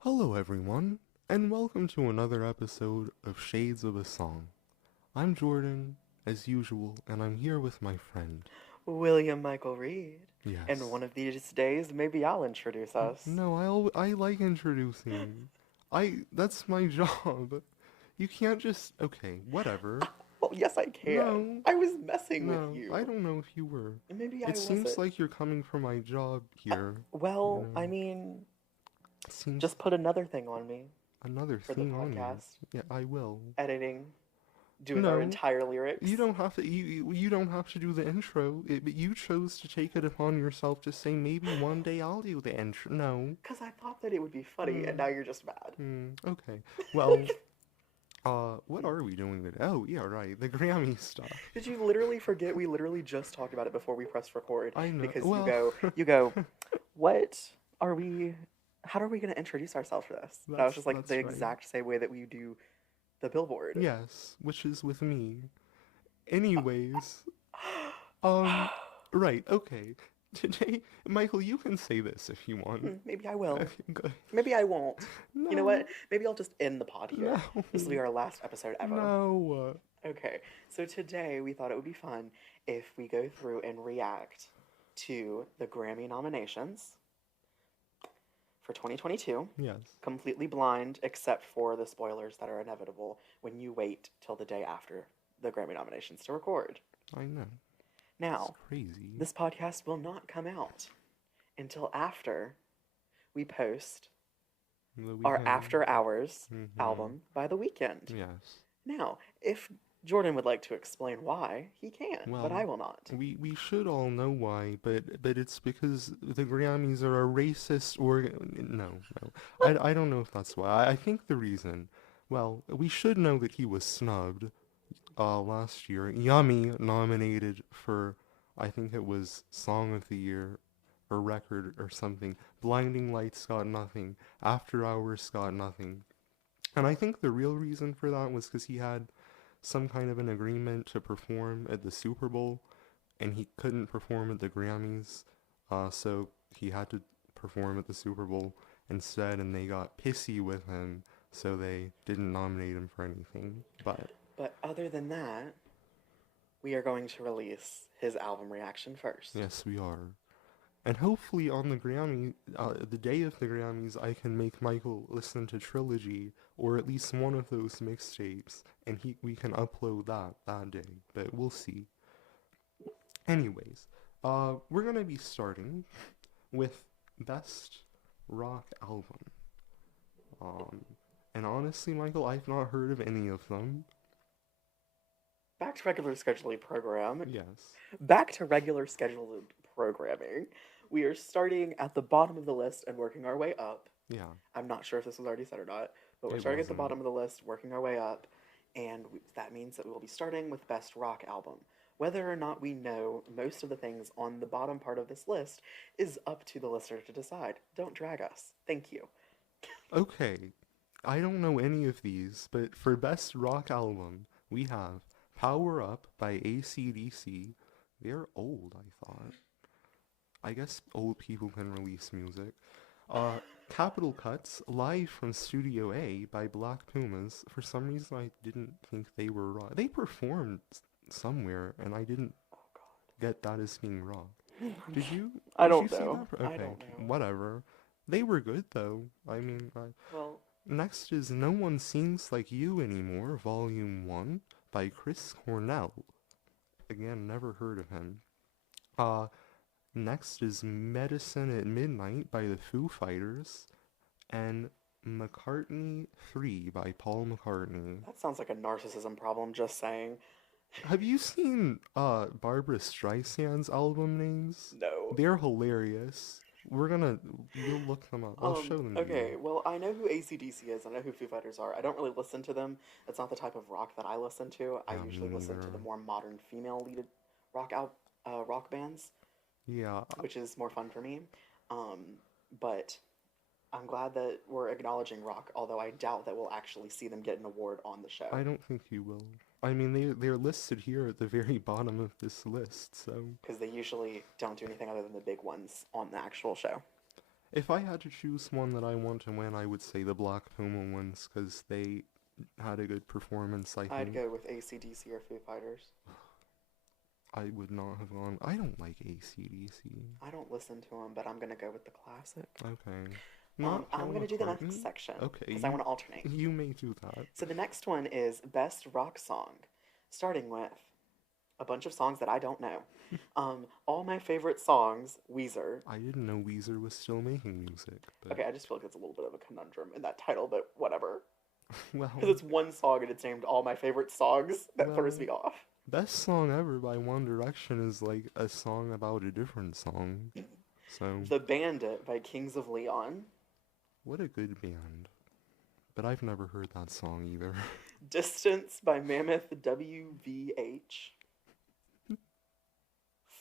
Hello, everyone, and welcome to another episode of Shades of a Song. I'm Jordan, as usual, and I'm here with my friend. William Michael Reed. And Yes. one of these days, maybe I'll introduce us. No, I like introducing. That's my job. You can't just, okay, whatever. Well, yes, I can. No, I was messing with no, I you. don't know if you were. Maybe I It seems wasn't. like you're coming for my job here, you Well, know. I mean, It seems just put another thing on me another for the thing on you. podcast. Yeah, I will. Editing, doing our No, entire lyrics. you don't have to. You don't have to do the intro. But you chose to take it upon yourself to say maybe one day I'll do the intro. No. Because I thought that it would be funny, and Hmm. now you're just mad. Okay. Well, what are we doing today? Oh, yeah, right. The Grammy stuff. Did you literally forget? We literally just talked about it before we pressed record. I know. Because Well, you go, what are we, how are we going to introduce ourselves for this? And I was just like, that's the right. exact same way that we do the billboard. Yes, which is with me. Anyways, right. Okay. Today, Michael, you can say this if you want. Maybe I will. Good. Maybe I won't. You know No. what? Maybe I'll just end the pod here. No. This will be our last episode ever. No. Okay, so today we thought it would be fun if we go through and react to the Grammy nominations for 2022, Yes. completely blind except for the spoilers that are inevitable when you wait till the day after the Grammy nominations to record. I know. Now, It's crazy. this podcast will not come out until after we post The our Weeknd. After Hours Mhm. album by The Weeknd. Yes. Now, if Jordan would like to explain why, he can, but Well, I will not. we should all know why, but it's because the Grammys are a racist no. I don't know if that's why. I think the reason, well, we should know that he was snubbed last year. Yummy nominated for, I think it was Song of the Year or Record or something. Blinding Lights got nothing. After Hours got nothing. And I think the real reason for that was because he had some kind of an agreement to perform at the Super Bowl, and he couldn't perform at the Grammys, so he had to perform at the Super Bowl instead, and they got pissy with him, so they didn't nominate him for anything. But But other than that, we are going to release his album reaction first. yes, we are. And hopefully on the day of the Grammys, I can make Michael listen to Trilogy, or at least one of those mixtapes, and we can upload that day. But we'll see. Anyways, we're gonna be starting with Best Rock Album. And honestly, Michael, I've not heard of any of them. Back to regular scheduling program. Yes. Back to regular scheduled programming. We are starting at the bottom of the list and working our way up. Yeah. I'm not sure if this was already said or not, but we're It starting at the wasn't. bottom of the list, working our way up, and that means that we will be starting with Best Rock Album. Whether or not we know most of the things on the bottom part of this list is up to the listener to decide. Don't drag us. Thank you. Okay. I don't know any of these, but for Best Rock Album, we have Power Up by AC/DC. They're old, I thought. I guess old people can release music. Capital Cuts, Live from Studio A by Black Pumas. For some reason, I didn't think they were rock. They performed somewhere, and I didn't Oh God. get that as being rock. Did you? I Did you don't see know. that? I Okay, don't know. whatever. They were good though. Well, Next is No One Sings Like You Anymore, Volume 1 by Chris Cornell. Again, never heard of him. Next is Medicine at Midnight by the Foo Fighters, and McCartney 3 by Paul McCartney. that sounds like a narcissism problem, just saying. Have you seen Barbara Streisand's album names? No. They're hilarious. We'll look them up. I'll show them to Okay, you. well, I know who AC/DC is. I know who Foo Fighters are. I don't really listen to them. It's not the type of rock that I listen to. I Yeah, me usually listen to neither. the more modern female-leaded rock bands, Yeah, which is more fun for me. But I'm glad that we're acknowledging rock, although I doubt that we'll actually see them get an award on the show. I don't think you will. I mean, they're listed here at the very bottom of this list, so. Because they usually don't do anything other than the big ones on the actual show. If I had to choose one that I want to win, I would say the Black Puma ones, because they had a good performance, I I'd think. go with AC/DC or Foo Fighters. I would not have gone. I don't like AC/DC. I don't listen to them, but I'm gonna go with the classic. Okay. Not I'm Paul gonna do the next McCartney? section Okay, because I want to alternate. you may do that. So the next one is Best Rock Song, starting with a bunch of songs that I don't know. All my favorite songs, Weezer. I didn't know Weezer was still making music, but Okay, I just feel like it's a little bit of a conundrum in that title, but whatever. well, Because it's one song and it's named All My Favorite Songs that throws well, me off. best song ever by One Direction is like a song about a different song. So, The Bandit by Kings of Leon. what a good band. But I've never heard that song either. Distance by Mammoth WVH.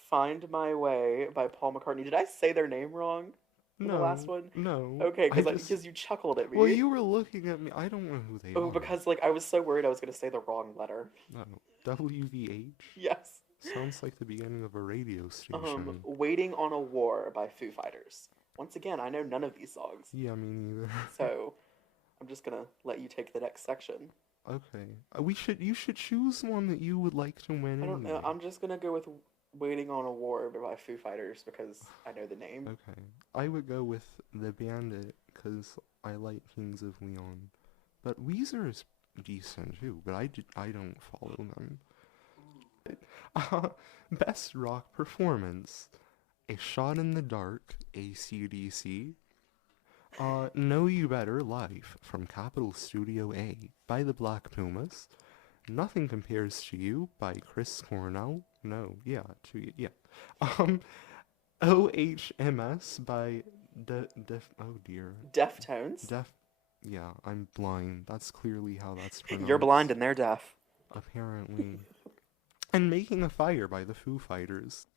Find My Way by Paul McCartney. Did I say their name wrong in the last No, one? no. Okay, I because just. you chuckled at me. Well, you were looking at me. I don't know who they Oh, are. because like I was so worried I was gonna say the wrong letter. No. WVH? Yes. Sounds like the beginning of a radio station. Waiting on a War by Foo Fighters. Once again, I know none of these songs, Yeah, me neither. so I'm just gonna let you take the next section. Okay. You should choose one that you would like to win I don't know. anyway. I'm just gonna go with Waiting on a War by Foo Fighters because I know the name. Okay. I would go with The Bandit because I like Kings of Leon. But Weezer is decent too, but I don't follow them. Best rock performance. A Shot in the Dark, AC/DC. Know You Better Live from Capitol Studio A by the Black Pumas. Nothing Compares to You by Chris Cornell. No, yeah, yeah. Um, OHMS by oh dear. Deftones. Yeah, I'm blind. That's clearly how that's You're blind pronounced. and they're deaf. Apparently. And Making a Fire by the Foo Fighters.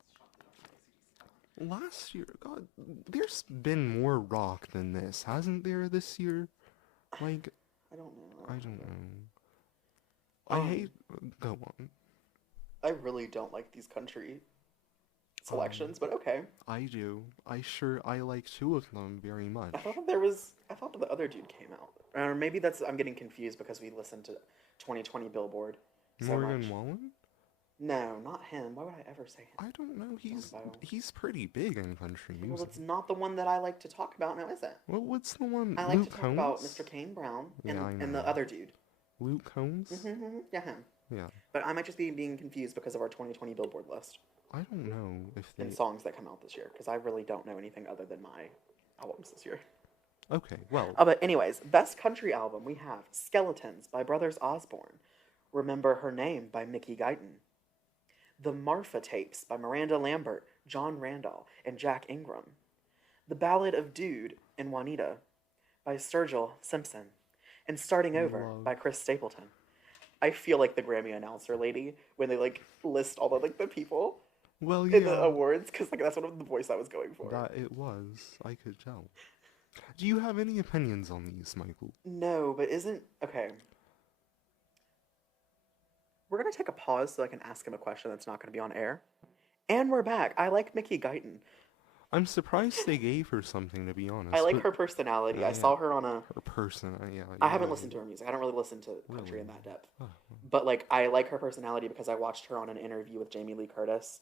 Last year, God, there's been more rock than this, hasn't there, this year? Like, I don't know. I don't know. I Um, hate. Go on. I really don't like these country Um, selections, but okay. I do. I like two of them very much. I thought the other dude came out. Or maybe I'm getting confused because we listened to 2020 Billboard so Morgan much. Wallen? No, not him. Why would I ever say him? I don't know. Bio. He's pretty big in country Well, music. it's not the one that I like to talk about now, is it? Well, what's the one? I like Luke to talk about Combs? Mr. Kane Brown Yeah, I and know. the other dude. Luke Combs? Yeah, him. Yeah. But I might just be being confused because of our 2020 Billboard list I don't know if they. and songs that come out this year because I really don't know anything other than my albums this year. Okay, well, But anyways, best country album we have Skeletons by Brothers Osborne, Remember Her Name by Mickey Guyton, The Marfa Tapes by Miranda Lambert, John Randall, and Jack Ingram, The Ballad of Dude and Juanita by Sturgill Simpson, and Starting Over Love. by Chris Stapleton. I feel like the Grammy announcer lady when they like list all the people well, in the yeah. awards because like that's one of the voice I was going for. That it was. I could tell. Do you have any opinions on these, Michael? No, but okay. We're gonna take a pause so I can ask him a question that's not gonna be on air. And we're back. I like Mickey Guyton. I'm surprised they gave her something, to be honest. I like but her personality. I yeah. saw her on a. her person. Yeah. I haven't listened to her music. I don't really listen to country in Really? that depth. Oh, But like, I like her personality because I watched her on an interview with Jamie Lee Curtis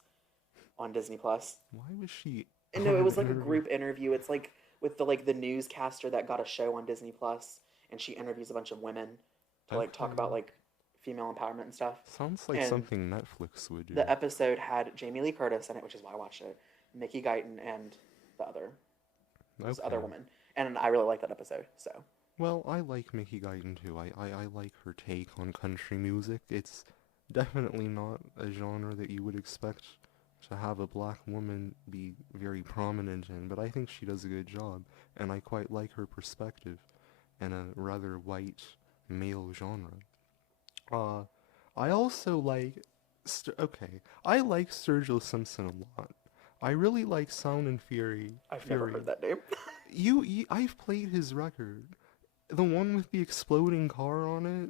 on Disney Plus. why was she? And no, it on was an like a interview? group interview. It's like with the newscaster that got a show on Disney Plus, and she interviews a bunch of women to like talk about Okay. like female empowerment and stuff. Sounds like and something Netflix would do. The episode had Jamie Lee Curtis in it, which is why I watched it, Mickey Guyton, and this other Okay. woman. And I really like that episode. So Well, I like Mickey Guyton too. I like her take on country music. It's definitely not a genre that you would expect to have a black woman be very prominent in, but I think she does a good job, and I quite like her perspective in a rather white male genre. I also like, I like Sturgill Simpson a lot. I really like Sound and Fury. I've never heard that name. I've played his record. The one with the exploding car on it,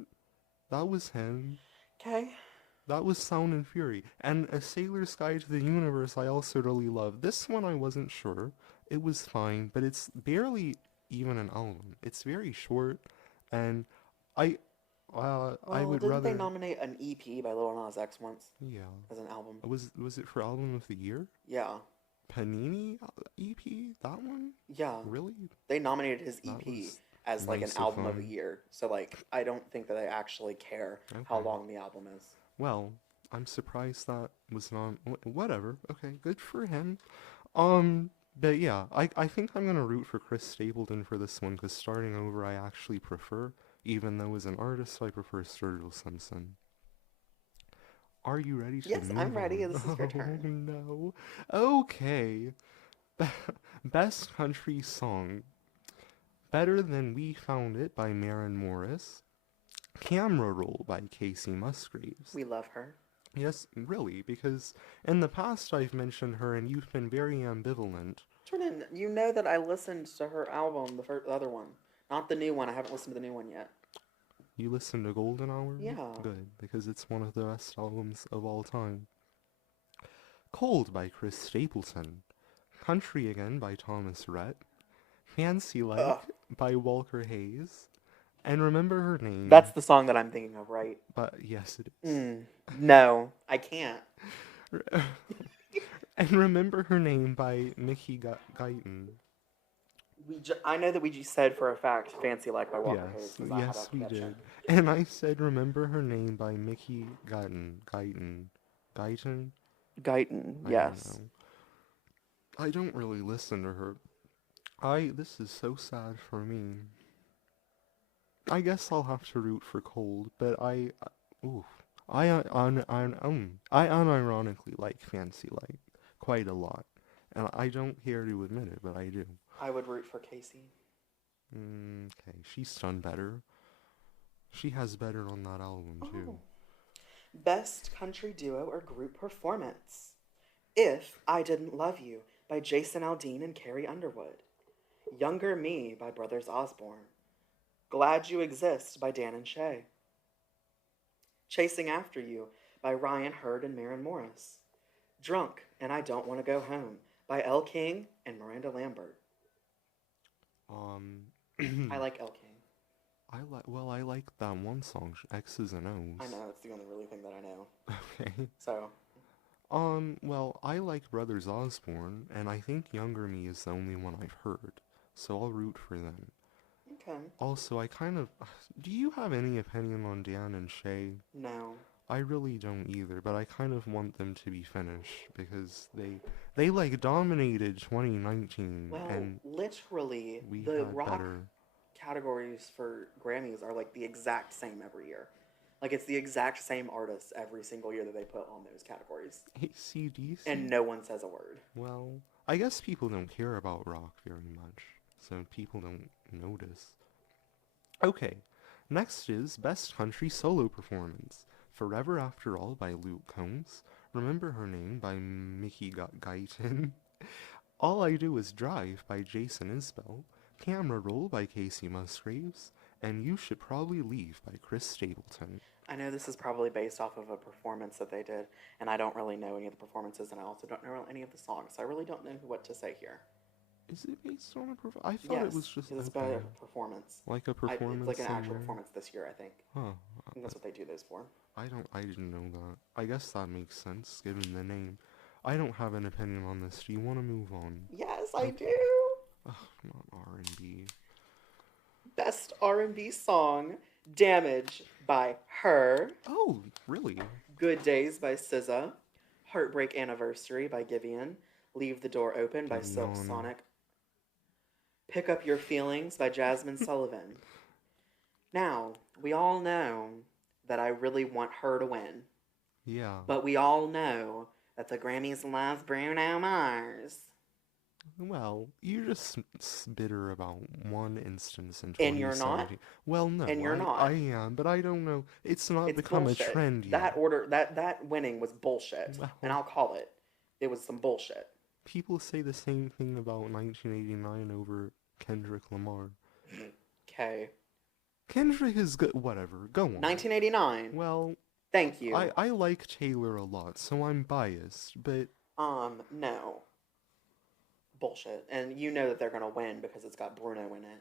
that was him. Okay. That was Sound and Fury. And A Sailor's Guide to the Universe I also really love. This one I wasn't sure. it was fine, but it's barely even an album. It's very short, and I I Well, would didn't they rather, nominate an EP by Lil Nas X once yeah. as an album? Was it for album of the year? Yeah, Panini EP? That one? yeah. Really? They nominated his That EP was as like an nice of album of the them. year. So like, I don't think that they actually care how Okay. long the album is. Well, I'm surprised that was not. Whatever. Okay, good for him. Um, but yeah, I think I'm gonna root for Chris Stapleton for this one because starting over I actually prefer, even though as an artist I prefer Sturgill Simpson. Are you ready to Yes, I'm move ready. on? This is your Oh turn. no. Okay. Best country song. Better Than We Found It by Maren Morris. Camera Roll by Casey Musgraves. We love her. Yes, really, because in the past I've mentioned her and you've been very ambivalent. Jordan, you know that I listened to her album, the other one, not the new one. I haven't listened to the new one yet. You listened to Golden Hour? Yeah. Good, because it's one of the best albums of all time. Cold by Chris Stapleton. Country Again by Thomas Rhett. Fancy Ugh. Like by Walker Hayes. And Remember Her That's Name. the song that I'm thinking of, right? But yes, it is. No, I can't. And Remember Her Name by Mickey Guyton. I know that we just said for a fact "Fancy Like" by Walker Hayes Yes, because I had yes, a we connection. did. And I said Remember Her Name by Mickey Guyton. Guyton? Guyton, I don't yes. know. I don't really listen to her. This is so sad for me. I guess I'll have to root for Cold, but oof. I unironically like Fancy Light quite a lot. And I don't care to admit it, but I do. I would root for Casey. Okay, she's done better. She has better on that album, too. Oh. Best country duo or group performance. If I Didn't Love You by Jason Aldean and Carrie Underwood. Younger Me by Brothers Osborne. Glad You Exist by Dan and Shay. Chasing After You by Ryan Hurd and Maren Morris. Drunk and I Don't Want to Go Home by Elle King and Miranda Lambert. Um, I like Elle King. I like that one song, X's and O's. I know, it's the only really thing that I know. Okay. So, Well, I like Brothers Osborne, and I think Younger Me is the only one I've heard, so I'll root for them. okay. Also, do you have any opinion on Dan and Shay? No. I really don't either, but I kind of want them to be finished because they like dominated 2019 Well, and literally, we the had rock better. categories for Grammys are like the exact same every year. Like it's the exact same artists every single year that they put on those categories. AC/DC? And no one says a word. Well, I guess people don't care about rock very much, so people don't notice. Okay, next is Best Country Solo Performance. Forever After All by Luke Combs. Remember Her Name by Mickey Guyton. All I Do Is Drive by Jason Isbell. Camera Roll by Casey Musgraves. And You Should Probably Leave by Chris Stapleton. I know this is probably based off of a performance that they did, and I don't really know any of the performances, and I also don't know any of the songs, so I really don't know what to say here. Is it based on a performance? I thought it was just it's okay. about a performance. Like a performance It's like an actual somewhere? performance this year, I think. Huh. I think that's what they do those for. I didn't know that. I guess that makes sense, given the name. I don't have an opinion on this. Do you want to move on? Yes, I do. Ugh, not R&B. Best R&B song, Damage by Her. Oh, really? Good Days by SZA. Heartbreak Anniversary by Giveon. Leave the Door Open by Silk Giveon. Sonic. Pick Up Your Feelings by Jasmine Sullivan. Now, we all know that I really want her to win. Yeah. But we all know that the Grammys love Bruno Mars. Well, you're just bitter about one instance in And you're 2017. not? Well, no, And you're not. I am, but I don't know. It's not It's become bullshit. a trend yet. That winning was bullshit. Well- And I'll call it. It was some bullshit. People say the same thing about 1989 over Kendrick Lamar. Okay. Kendrick is good. Whatever. Go on. 1989. Well, Thank you. I like Taylor a lot, so I'm biased, but No. bullshit. And you know that they're gonna win because it's got Bruno in it.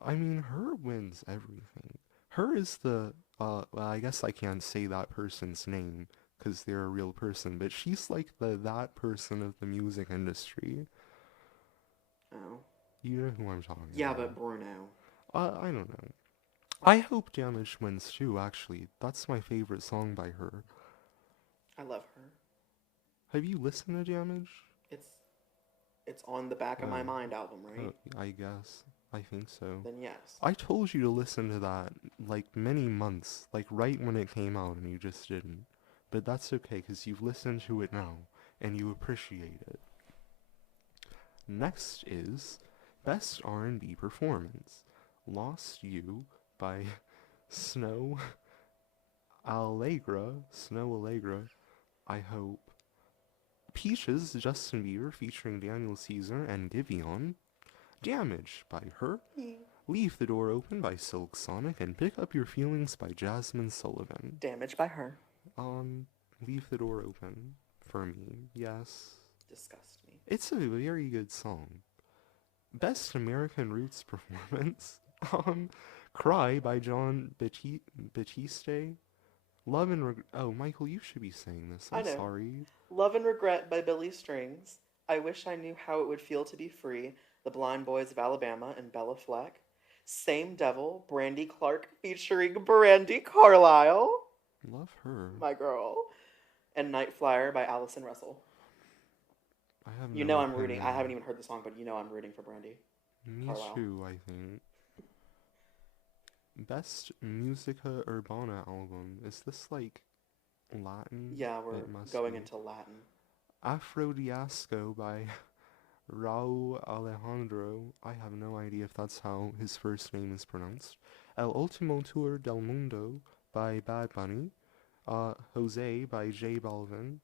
I mean, her wins everything. Her is the, well, I guess I can't say that person's name because they're a real person, but she's like that person of the music industry. Oh. You know who I'm talking Yeah, about. but Bruno. I don't know. I hope Damage wins too, actually. That's my favorite song by her. I love her. Have you listened to Damage? It's it's on the Back of My Oh, Mind album, right? I guess. I think so. Then yes. I told you to listen to that like many months, like right when it came out, and you just didn't. But that's okay, because you've listened to it now, and you appreciate it. Next is Best R&B Performance. Lost You by Snow Allegra, I hope. Peaches, Justin Bieber featuring Daniel Caesar and Giveon. Damage by her. Leave the Door Open by Silk Sonic, and Pick Up Your Feelings by Jasmine Sullivan. Damage by her. Leave the Door Open for me, yes. Disgust me. It's a very good song. Best American Roots Performance. Cry by John Batiste. Love and Regret. Oh, Michael, you should be saying this. I I'm know. sorry. Love and Regret by Billy Strings. I Wish I Knew How It Would Feel to Be Free, The Blind Boys of Alabama and Bella Fleck. Same Devil, Brandy Clark featuring Brandy Carlisle. Love her. My girl. And Night Flyer by Allison Russell. I have You no know I'm rooting. opinion. I haven't even heard the song, but you know I'm rooting for Brandy. Me Carlisle. too, I think. Best Musica Urbana album. Is this like Latin? Yeah, we're It must going be. into Latin. Afrodiasco by Raul Alejandro. I have no idea if that's how his first name is pronounced. El Ultimo Tour del Mundo by Bad Bunny. Jose by J Balvin.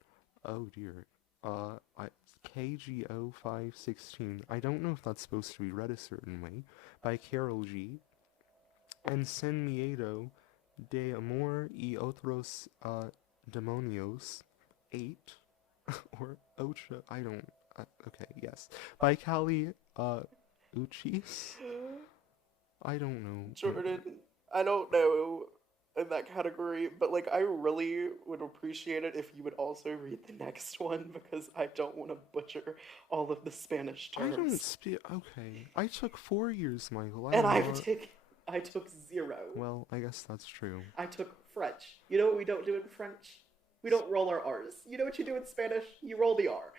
Oh dear. KGO 516. I don't know if that's supposed to be read a certain way. By Carol G. And Sin Miedo de Amor y Otros Demonios 8 or Ocho. I don't. Okay, yes. By Kali Uchis. I don't know. Jordan, I don't know in that category, but like I really would appreciate it if you would also read the next one because I don't want to butcher all of the Spanish I don't terms. speak. Okay. I took 4 years, Michael. And I'm I took 0. Well, I guess that's true. I took French. You know what we don't do in French? We don't roll our R's. You know what you do in Spanish? You roll the R.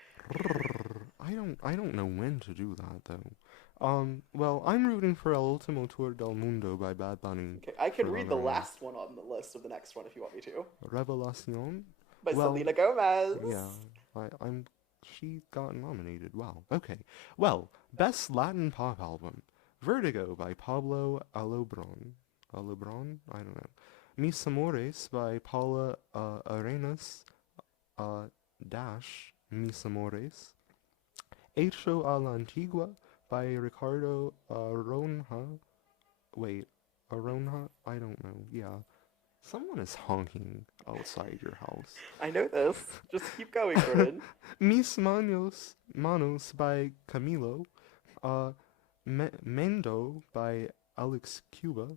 I don't know when to do that though. Well, I'm rooting for El Ultimo Tour del Mundo by Bad Bunny. Okay, I can for read the Lemonade. last one on the list of the next one if you want me to. Revelacion. By Well, Selena Gomez. Yeah, she got nominated. Wow. Okay. Well, best Latin pop album. Vertigo by Pablo Alobron. Alobron? I don't know. Mis Amores by Paula Arenas. Mis Amores. Hecho a la Antigua by Ricardo Aronha. Wait, Aronha? I don't know. Yeah. Someone is honking outside your house. I know this. Just keep going, Jordan. Mis Manos by Camilo. Mendo by Alex Cuba.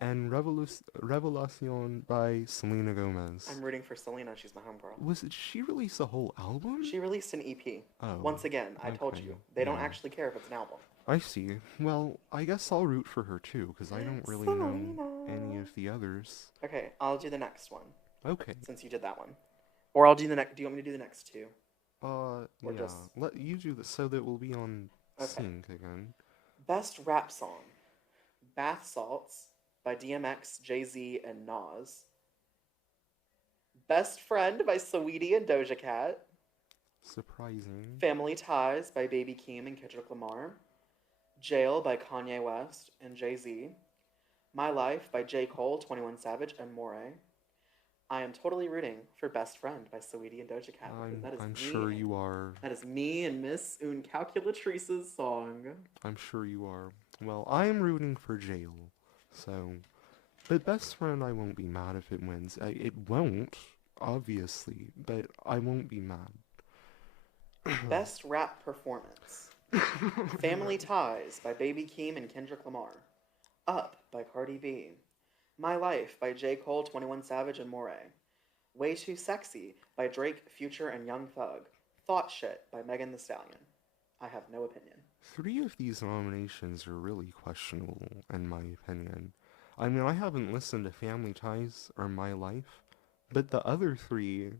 And Revelacion by Selena Gomez. I'm rooting for Selena. She's my homegirl. Did she release a whole album? She released an EP. Oh. Once again, I told okay, you. They don't yeah. actually care if it's an album. I see. Well, I guess I'll root for her too, because I don't really know any of the others. Okay, I'll do the next one. Okay. Since you did that one. Or I'll do the next. Do you want me to do the next two? Or yeah. just- Let you do this so that we'll be on Okay. sync again. Best rap song. Bath Salts by DMX, Jay-Z, and Nas. Best Friend by Saweetie and Doja Cat. Surprising. Family Ties by Baby Keem and Kendrick Lamar. Jail by Kanye West and Jay-Z. My Life by J. Cole, 21 Savage, and Moray. I Am Totally Rooting for Best Friend by Saweetie and Doja Cat. because that is I'm me sure and- you are. That is me and Miss Un Calculatrice's song. I'm sure you are. Well, I'm rooting for Jail. So, but Best Friend, I won't be mad if it wins. It won't, obviously, but I won't be mad. Best Rap Performance. Family Ties by Baby Keem and Kendrick Lamar. Up by Cardi B. My Life by J. Cole, 21 Savage, and Moray. Way Too Sexy by Drake, Future, and Young Thug. Thought Shit by Megan Thee Stallion. I have no opinion. Three of these nominations are really questionable, in my opinion. I mean, I haven't listened to Family Ties or My Life, but the other three,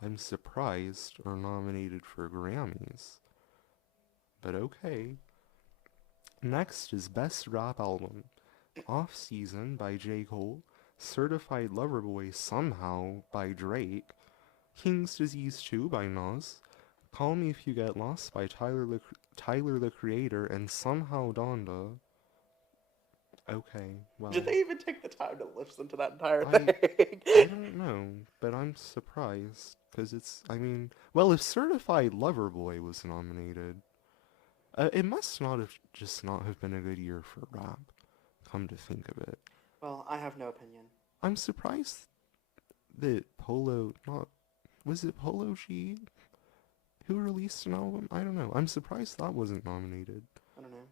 I'm surprised, are nominated for Grammys. But okay. Next is Best Rap Album. Off Season by J. Cole, Certified Lover Boy Somehow by Drake, King's Disease 2 by Nas, Call Me If You Get Lost by Tyler the Creator, and Somehow Donda. Okay, well, Did they even take the time to listen to that entire I thing? I don't know, but I'm surprised because I mean, well, if Certified Lover Boy was nominated, it must not have been a good year for rap. Come to think of it, Well, I have no opinion. I'm surprised that not was it Polo G who released an album? I don't know. I'm surprised that wasn't nominated. I don't know.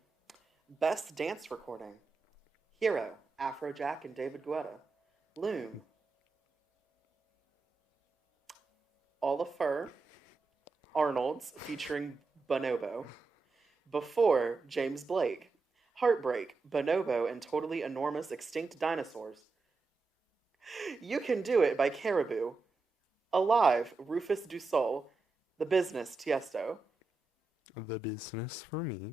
Best Dance Recording. Hero, Afrojack and David Guetta. Loom, Oliver Arnold's featuring Bonobo. Before, James Blake. Heartbreak, Bonobo and Totally Enormous Extinct Dinosaurs. You Can Do It by Caribou. Alive, Rufus Du Sol. The Business, Tiesto. The Business for me.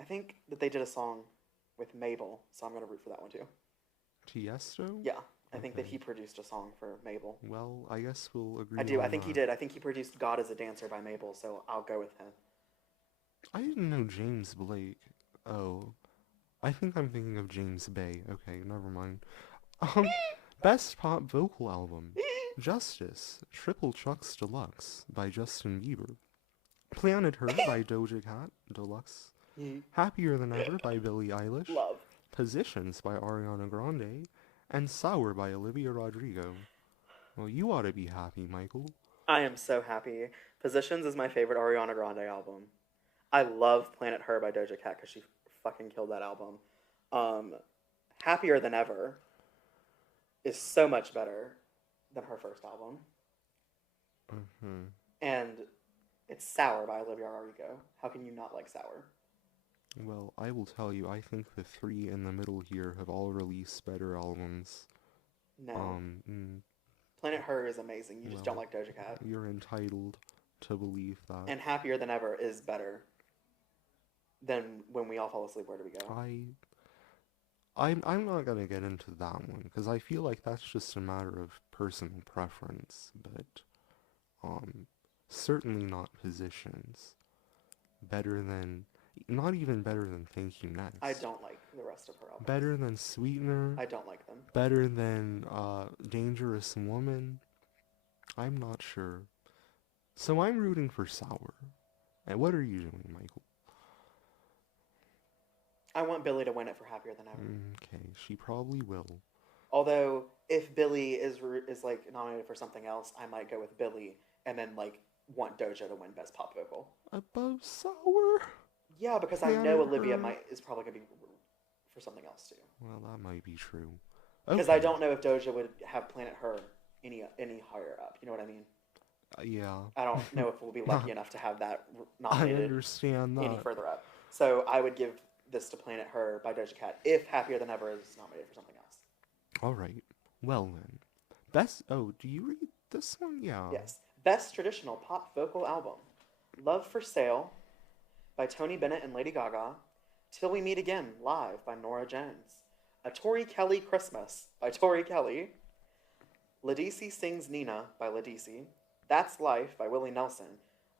I think that they did a song with Mabel, so I'm going to root for that one too. Tiesto? Yeah, I think that Okay. he produced a song for Mabel. Well, I guess we'll agree I do. on I think he that. did. I think he produced God is a Dancer by Mabel, so I'll go with him. I didn't know James Blake. Oh, I think I'm thinking of James Bay. Okay, never mind. Um, Best Pop Vocal Album. Justice, Triple Chucks Deluxe by Justin Bieber. Planet Her by Doja Cat Deluxe. Happier Than Ever by Billie Eilish. Love. Positions by Ariana Grande. And Sour by Olivia Rodrigo. Well, you ought to be happy, Michael. I am so happy. Positions is my favorite Ariana Grande album. I love Planet Her by Doja Cat because she fucking killed that album. Happier Than Ever is so much better than her first album. Mm-hmm. And it's Sour by Olivia Rodrigo. How can you not like Sour? Well, I will tell you, I think the three in the middle here have all released better albums. No. Planet Her is amazing. You just don't like Doja Cat. You're entitled to believe that. And Happier Than Ever is better than When We All Fall Asleep, Where Do We Go? I'm not gonna get into that one because I feel like that's just a matter of personal preference, but certainly not Positions. Not even better than Thank You Next. I don't like the rest of her album. Better than Sweetener. I don't like them. Better than Dangerous Woman. I'm not sure. So I'm rooting for Sour. And what are you doing, Michael? I want Billie to win it for Happier Than Ever. Okay, she probably will. Although, if Billie is like nominated for something else, I might go with Billie and then like want Doja to win Best Pop Vocal. Above Sour? Yeah, because I know Olivia is probably gonna be for something else too. Well, that might be true. Because I don't know if Doja would have Planet Her any higher up. You know what I mean? Yeah. I don't know if we'll be lucky enough to have that I nominated understand that. any further up. So I would give this to Planet Her by Doja Cat if Happier Than Ever is nominated for something else. All right. Well then. Do you read this one? Yeah. Yes. Best Traditional Pop Vocal Album. Love for Sale by Tony Bennett and Lady Gaga. Till We Meet Again, live by Norah Jones. A Tori Kelly Christmas by Tori Kelly. Ladisi Sings Nina by Ladisi. That's Life by Willie Nelson.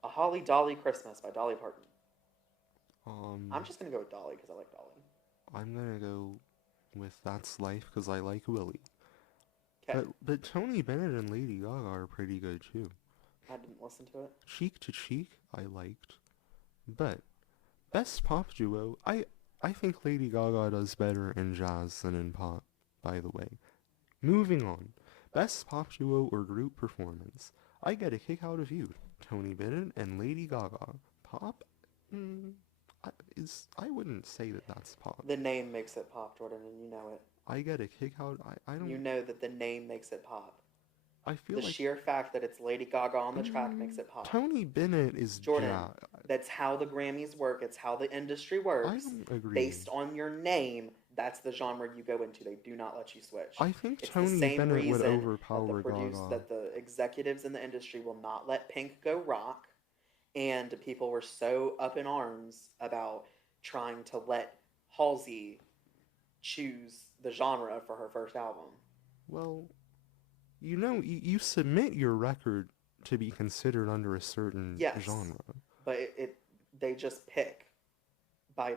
A Holly Dolly Christmas by Dolly Parton. I'm just going to go with Dolly because I like Dolly. I'm going to go with That's Life because I like Willie. Okay. But Tony Bennett and Lady Gaga are pretty good too. I didn't listen to it. Cheek to Cheek, I liked. But Best Pop Duo, I think Lady Gaga does better in jazz than in pop, by the way. Moving on. Best Pop Duo or Group Performance. I get a kick out of you, Tony Bennett and Lady Gaga. pop? Mm, I wouldn't say that that's pop. The name makes it pop, Jordan, and you know it. I get a kick out. I You don't. know that the name makes it pop. I feel The like sheer fact that it's Lady Gaga on the track makes it pop. Tony Bennett is Jordan, that's how the Grammys work. It's how the industry I works. don't agree. Based on your name, that's the genre you go into. They do not let you switch. I think It's the Tony same Bennett would reason overpower Gaga. that the executives in the industry will not let Pink go rock, and people were so up in arms about trying to let Halsey choose the genre for her first album. Well, you submit your record to be considered under a certain Yes, genre. but they just pick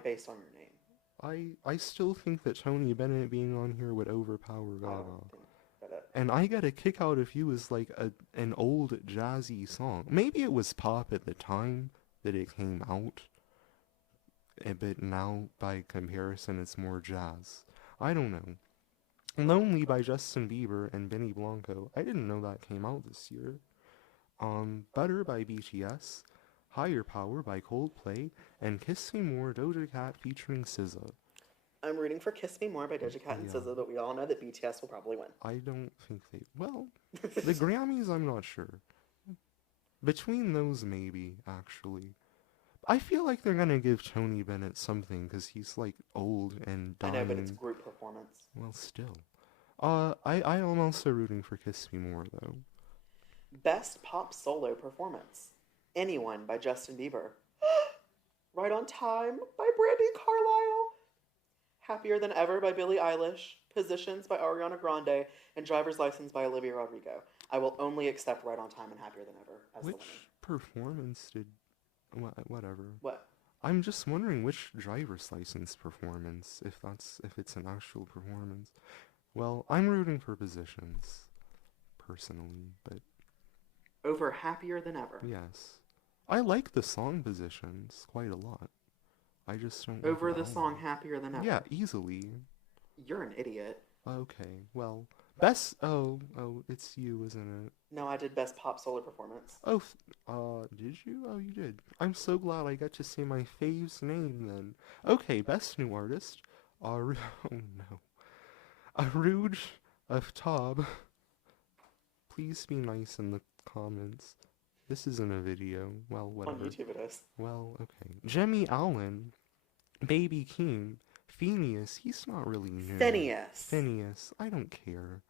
based on your name. I still think that Tony Bennett being on here would overpower I Gaga. don't think that. And I get a kick out if you was like an old jazzy song. Maybe it was pop at the time that it came out, but now by comparison it's more jazz. I don't know. Lonely by Justin Bieber and Benny Blanco. I didn't know that came out this year. Butter by BTS, Higher Power by Coldplay, and Kiss Me More Doja Cat featuring SZA. I'm rooting for Kiss Me More by Doja Cat and Yeah, SZA, but we all know that BTS will probably win. I don't think they. Well, the Grammys, I'm not sure. Between those, maybe, actually. I feel like they're gonna give Tony Bennett something because he's like old and I know, but it's dying. group performance. Well, still. I am also rooting for Kiss Me More though. Best Pop Solo Performance. Anyone by Justin Bieber. Right on Time by Brandy Carlisle. Happier Than Ever by Billie Eilish. Positions by Ariana Grande. And Driver's License by Olivia Rodrigo. I will only accept Right on Time and Happier Than Ever as the winner. Which performance did? Whatever. What? I'm just wondering which driver's license performance, if it's an actual performance. Well, I'm rooting for Positions, personally, but Over Happier Than Ever. yes. I like the song Positions quite a lot. I just don't Over like the song Happier Than Ever. Yeah, easily. You're an idiot. Okay, well, best. Oh, it's you, isn't it? No, I did Best Pop Solo Performance. Oh, did you? Oh, you did. I'm so glad I got to say my fave's name then. Okay, best new artist. Oh no. Aruj of Tob. Please be nice in the comments. This isn't a video. Well, whatever. On YouTube it is. Well, okay. Jemmy Allen. Baby Keem. Phineas. He's not really new. Phineas. I don't care.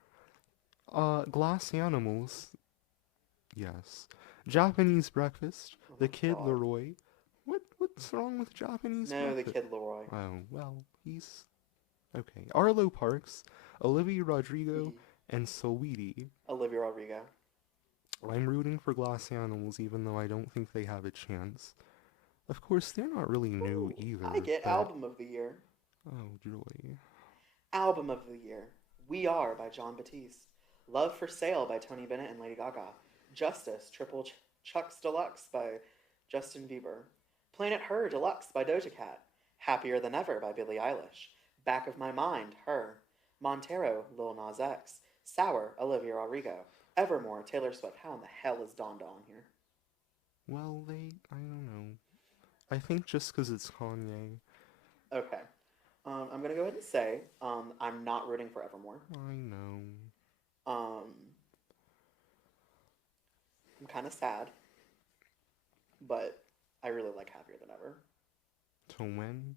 Glass Animals. Yes. Japanese Breakfast. Oh The my Kid God. Leroy. What's wrong with Japanese No, Breakfast? the Kid Leroy. Oh, well, he's... Okay. Arlo Parks, Olivia Rodrigo, and Saweetie. Olivia Rodrigo. I'm rooting for Glass Animals even though I don't think they have a chance. Of course, they're not really new either. I get but... Album of the Year. Oh, joy. Album of the Year. We Are by John Batiste. Love for Sale by Tony Bennett and Lady Gaga. Justice, Triple Chucks Deluxe by Justin Bieber. Planet Her Deluxe by Doja Cat. Happier Than Ever by Billie Eilish. Back of My Mind, Her. Montero, Lil Nas X. Sour, Olivia Rodrigo. Evermore, Taylor Swift. How in the hell is Dawn Dawn here? Well, I don't know. I think just because it's Kanye. Okay. I'm going to go ahead and say I'm not rooting for Evermore. I know. I'm kind of sad, but I really like Happier Than Ever. To win?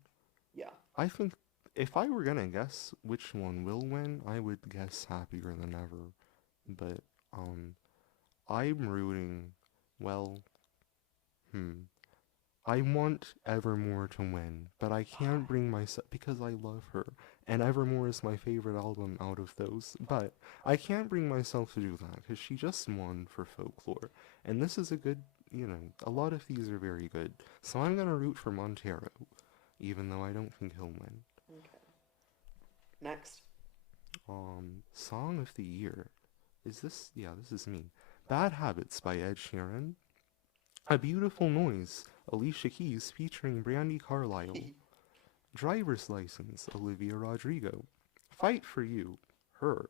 Yeah. I think if I were gonna guess which one will win, I would guess Happier Than Ever. But, I'm rooting, well, I want Evermore to win, but I can't bring myself, because I love her, and Evermore is my favorite album out of those, but I can't bring myself to do that, because she just won for Folklore, and this is a good, a lot of these are very good, so I'm gonna root for Montero, even though I don't think he'll win. Okay. Next. Song of the Year. Is this? Yeah, this is me. Bad Habits by Ed Sheeran. A Beautiful Noise, Alicia Keys featuring Brandy Carlisle. Driver's License, Olivia Rodrigo. Fight for You, Her.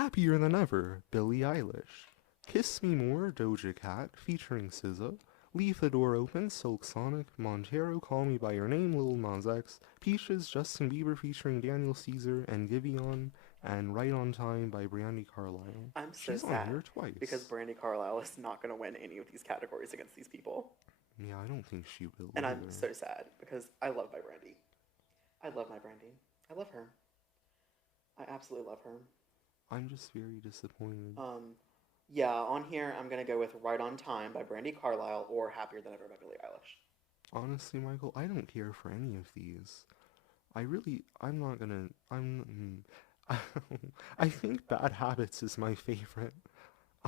Happier Than Ever, Billie Eilish. Kiss Me More, Doja Cat, featuring SZA. Leave the Door Open, Silk Sonic. Montero, Call Me By Your Name, Lil Nas X. Peaches, Justin Bieber featuring Daniel Caesar and Giveon. And Right on Time by Brandy Carlisle. I'm so She's on sad here because twice. Brandy Carlisle is not going to win any of these categories against these people. Yeah, I don't think she will And I'm either. so sad because I love my Brandy. I love my Brandy. I love her. I absolutely love her. I'm just very disappointed. Um, yeah, on here I'm gonna go with "Right on Time" by Brandy Carlisle or "Happier Than Ever" by Billie Eilish. Honestly, Michael, I don't care for any of these. I'm not gonna, I think Bad Habits is my favorite.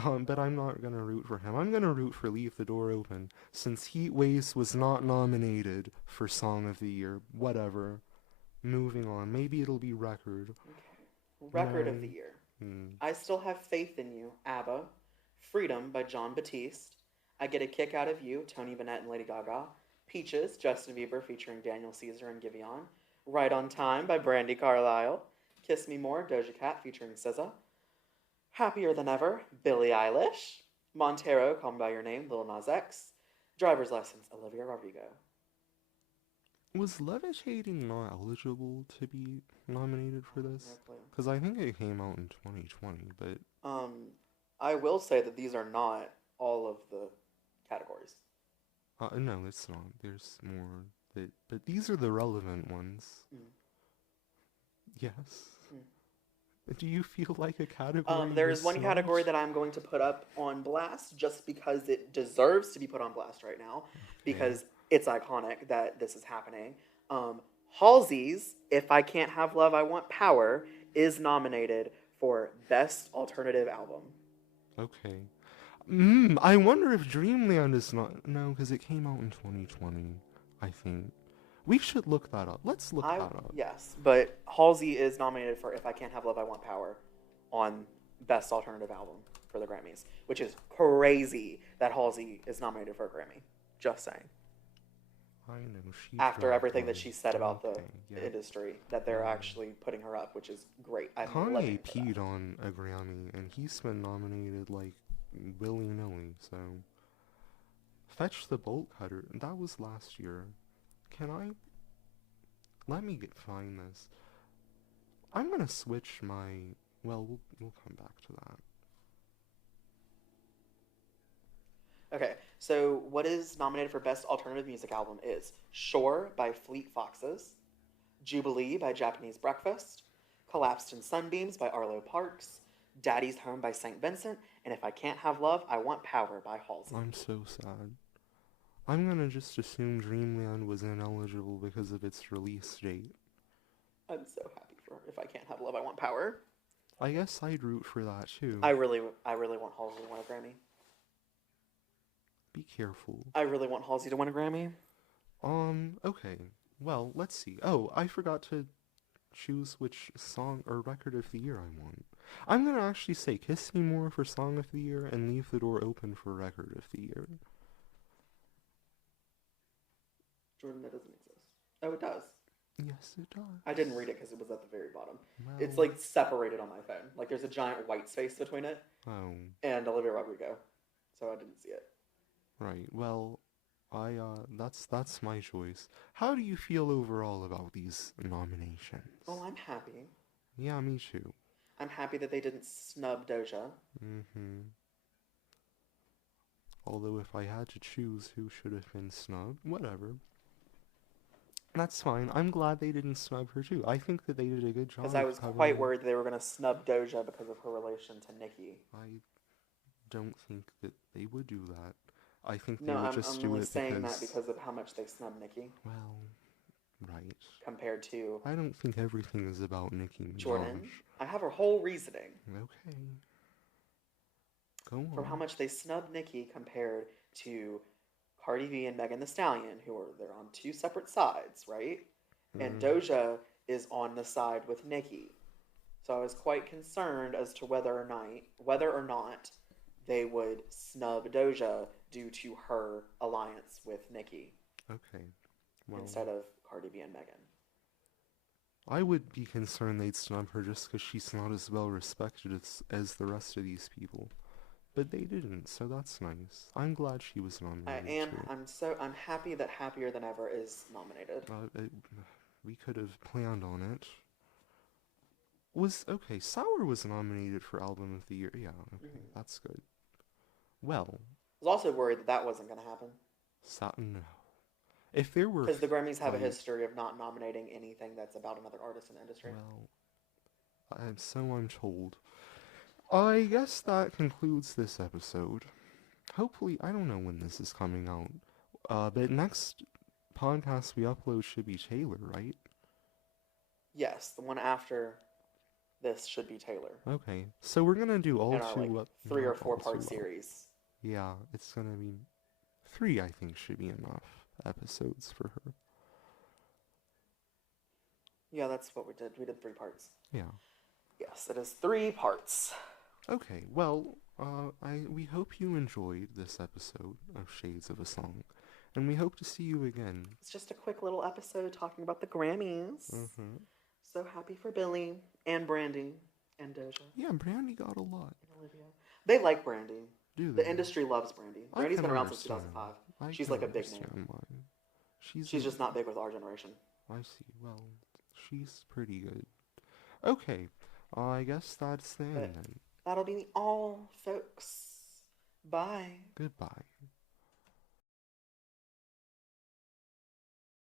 But I'm not gonna root for him. I'm gonna root for Leave the Door Open, since Heat Waves was not nominated for Song of the Year. Whatever. Moving on. Maybe it'll be Record. Okay. Record of the No. year. Hmm. I Still Have Faith in You, ABBA. Freedom by John Batiste. I Get a Kick Out of You, Tony Bennett and Lady Gaga. Peaches, Justin Bieber featuring Daniel Caesar and Giveon. Right on Time by Brandy Carlisle. Kiss Me More, Doja Cat featuring SZA. Happier Than Ever, Billie Eilish. Montero, Call Me By Your Name, Lil Nas X. Driver's License, Olivia Rodrigo. Was Levitating not eligible to be nominated for No this? clue. Because I think it came out in 2020, but Um, I will say that these are not all of the categories. no, it's not. There's more. But these are the relevant ones. Mm. Yes. Mm. Do you feel like a category There was is one category snubbed? that I'm going to put up on blast just because it deserves to be put on blast right now Okay. because it's iconic that this is happening. Halsey's "If I Can't Have Love, I Want Power" is nominated for Best Alternative Album. Okay. I wonder if Dreamland is not. No, because it came out in 2020, I think. We should look that up. Let's look that up. Yes, but Halsey is nominated for "If I Can't Have Love, I Want Power" on Best Alternative Album for the Grammys, which is crazy that Halsey is nominated for a Grammy. Just saying. I know, she After dropped everything that one. she said about the Okay, yeah. industry, that they're Um, actually putting her up, which is great. I'm Kanye living for that. peed on a Grammy, and he's been nominated like willy-nilly, so. Fetch the Bolt Cutter, that was last year. Can I? Let me find this. I'm gonna switch my. Well, we'll come back to that. Okay, so what is nominated for Best Alternative Music Album is "Shore" by Fleet Foxes, "Jubilee" by Japanese Breakfast, "Collapsed in Sunbeams" by Arlo Parks, "Daddy's Home" by St. Vincent, and "If I Can't Have Love, I Want Power" by Halsey. I'm so sad. I'm gonna just assume Dreamland was ineligible because of its release date. I'm so happy for "If I Can't Have Love, I Want Power." I guess I'd root for that too. I really want Halsey to win a Grammy. Be careful. I really want Halsey to win a Grammy. Okay. Well, let's see. Oh, I forgot to choose which song or record of the year I want. I'm gonna actually say Kiss Me More for Song of the Year and Leave the Door Open for Record of the Year. Jordan, that doesn't exist. Oh, it does. Yes, it does. I didn't read it because it was at the very bottom. Well, It's like separated on my phone. Like there's a giant white space between it oh, and Olivia Rodrigo. So I didn't see it. right. Well, that's my choice. How do you feel overall about these nominations? Oh, I'm happy. Yeah, me too. I'm happy that they didn't snub Doja. Mm-hmm. Although if I had to choose who should have been snubbed, whatever. That's fine. I'm glad they didn't snub her too. I think that they did a good job Because I of was quite covering. worried they were going to snub Doja because of her relation to Nicki. I don't think that they would do that. I think they No, would I'm just do only it saying that because, because of how much they snubbed Nicki well, right. compared to I don't think everything is about Nicki Minaj. Jordan. I have a whole reasoning Okay. Go for how on. much they snubbed Nicki compared to Cardi B and Megan Thee Stallion, they're on two separate sides, right? And Mm, Doja is on the side with Nicki. So I was quite concerned as to whether or not they would snub Doja due to her alliance with Nicki okay. Well, instead of Cardi B and Megan. I would be concerned they'd snub her just because she's not as well respected as the rest of these people. But they didn't, so that's nice. I'm glad she was nominated And too. I'm happy that Happier Than Ever is nominated. It, we could have planned on it. Okay, Sour was nominated for Album of the Year. Yeah, okay, Hmm. that's good. Well, I was also worried that that wasn't going to happen No. If there were because the Grammys have a five, history of not nominating anything that's about another artist in the industry. well, I'm told. I guess that concludes this episode. Hopefully, I don't know when this is coming out. But next podcast we upload should be Taylor, right? Yes, the one after this should be Taylor Okay, so we're gonna do all in our like two, three or not four all too part well. series. Yeah, it's gonna be three, I think, should be enough episodes for her. Yeah, that's what we did. We did 3 parts. Yeah. Yes, it is 3 parts. Okay, well, we hope you enjoyed this episode of Shades of a Song, and we hope to see you again. It's just a quick little episode talking about the Grammys. Mm-hmm. So happy for Billy and Brandy and Doja Yeah, Brandy got a lot. and Olivia. They like Brandy. Do The they? industry loves Brandy. I Brandy's can been around since understand. 2005. I She's can like a big understand name. why. She's a- just not big with our generation. I see. Well, she's pretty good. Okay, I guess that's the end But then. that'll be all, folks. Bye. Goodbye.